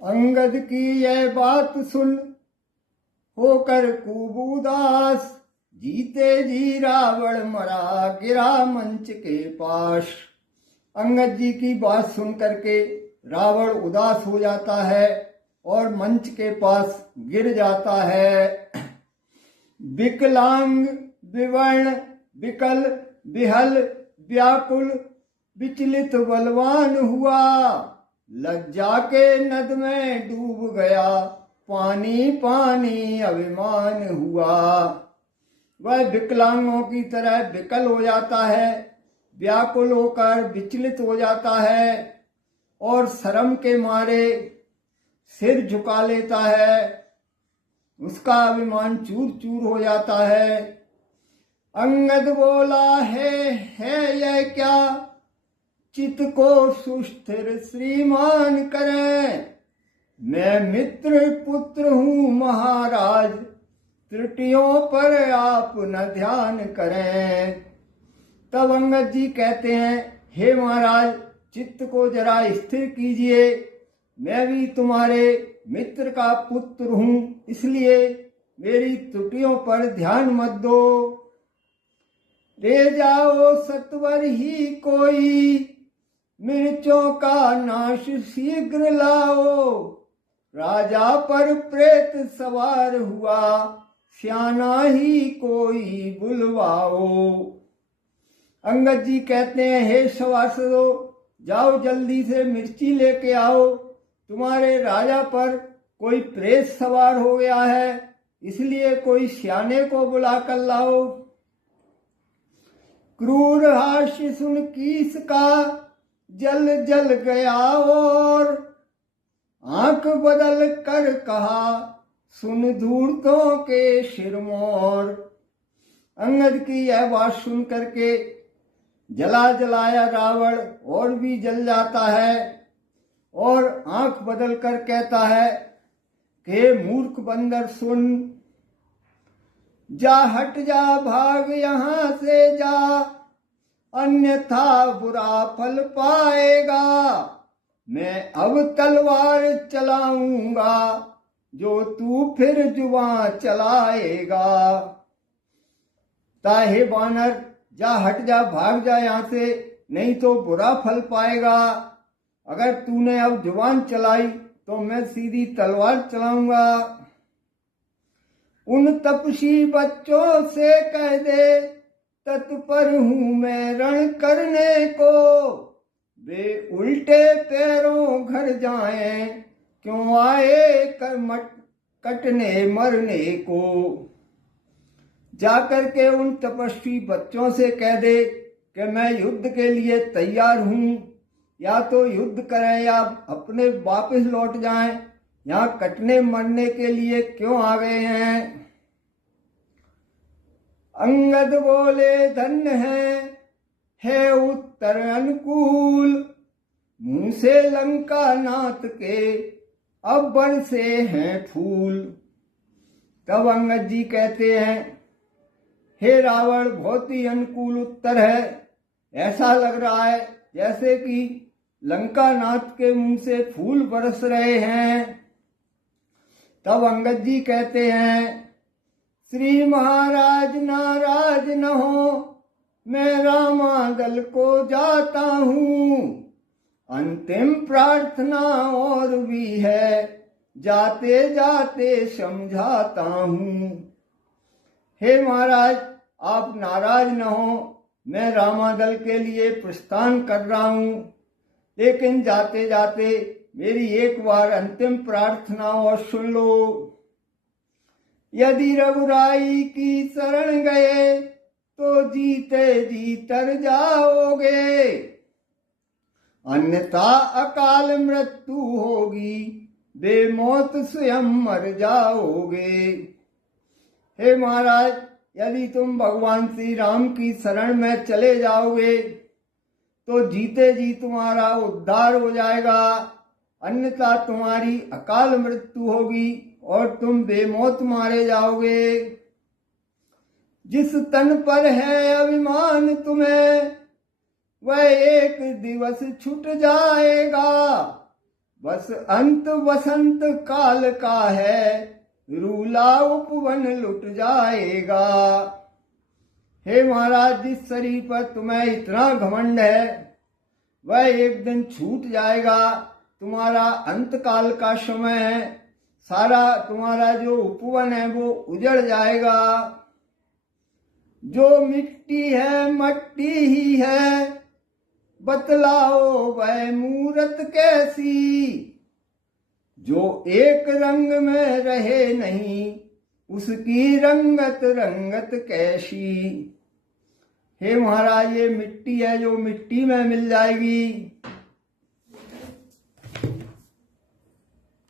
अंगद की यह बात सुन होकर खूब उदास, जीते जी रावण मरा गिरा मंच के पास। अंगद जी की बात सुन करके रावण उदास हो जाता है और मंच के पास गिर जाता है। विकलांग विवर्ण विकल विहल व्याकुल विचलित बलवान हुआ, लज्जा के नद में डूब गया पानी पानी अभिमान हुआ। वह विकलांगों की तरह विकल हो जाता है, व्याकुल होकर विचलित हो जाता है और शर्म के मारे सिर झुका लेता है, उसका अभिमान चूर चूर हो जाता है। अंगद बोला है यह क्या, चित्त को सुस्थिर श्रीमान करें, मैं मित्र पुत्र हूँ महाराज, त्रुटियों पर आप न ध्यान करें। तब अंगद जी कहते हैं, हे महाराज चित्त को जरा स्थिर कीजिए, मैं भी तुम्हारे मित्र का पुत्र हूँ, इसलिए मेरी त्रुटियों पर ध्यान मत दो। ले जाओ सत्वर ही कोई, मिर्चों का नाश शीघ्र लाओ, राजा पर प्रेत सवार हुआ, श्याना ही कोई बुलवाओ। अंगद जी कहते हैं, हे सवासदो, जाओ जल्दी से मिर्ची लेके आओ, तुम्हारे राजा पर कोई प्रेत सवार हो गया है, इसलिए कोई श्याने को बुला कर लाओ। क्रूर हास्य सुन कीस का जल जल गया और आंख बदल कर कहा, सुन धूर्तों के शिरमौर। अंगद की यह बात सुन करके जला जलाया रावण और भी जल जाता है और आंख बदल कर कहता है कि मूर्ख बंदर सुन, जा हट जा भाग यहाँ से जा, अन्यथा बुरा फल पाएगा, मैं अब तलवार चलाऊंगा जो तू फिर जुबान चलाएगा। ताहे बानर, जा हट जा भाग जा यहाँ से, नहीं तो बुरा फल पाएगा, अगर तूने अब जुबान चलाई तो मैं सीधी तलवार चलाऊंगा। उन तपसी बच्चों से कह दे, तत्पर हूं मैं रण करने को, वे उल्टे पैरों घर जाएं, क्यों आए कटने मरने को। जाकर के उन तपस्वी बच्चों से कह दे कि मैं युद्ध के लिए तैयार हूं, या तो युद्ध करें या अपने वापस लौट जाएं, यहाँ कटने मरने के लिए क्यों आ गए हैं। अंगद बोले, धन्य है उत्तर अनुकूल, मुंह से लंका नाथ के अब बरसे हैं फूल। तब अंगद जी कहते हैं, हे रावण, बहुत ही अनुकूल उत्तर है, ऐसा लग रहा है जैसे कि लंका नाथ के मुंह से फूल बरस रहे हैं। तब अंगद जी कहते हैं, श्री महाराज नाराज न हो, मैं रामादल को जाता हूँ, अंतिम प्रार्थना और भी है, जाते जाते समझाता हूँ। हे महाराज, आप नाराज न हो, मैं रामादल के लिए प्रस्थान कर रहा हूँ, लेकिन जाते जाते मेरी एक बार अंतिम प्रार्थना और सुन लो। यदि रघुराई की शरण गए तो जीते जी तर जाओगे, अन्यथा अकाल मृत्यु होगी, बेमौत स्वयं मर जाओगे। हे महाराज, यदि तुम भगवान श्री राम की शरण में चले जाओगे तो जीते जी तुम्हारा उद्धार हो जाएगा, अन्यथा तुम्हारी अकाल मृत्यु होगी और तुम बेमौत मारे जाओगे। जिस तन पर है अभिमान तुम्हें, वह एक दिवस छूट जाएगा, बस अंत वसंत काल का है, रूला उपवन लुट जाएगा। हे महाराज, जिस शरीर पर तुम्हें इतना घमंड है वह एक दिन छूट जाएगा। तुम्हारा अंत काल का समय है, सारा तुम्हारा जो उपवन है वो उजड़ जाएगा। जो मिट्टी है मट्टी ही है, बतलाओ वह मूरत कैसी। जो एक रंग में रहे नहीं, उसकी रंगत रंगत कैसी। हे महाराज, ये मिट्टी है जो मिट्टी में मिल जाएगी।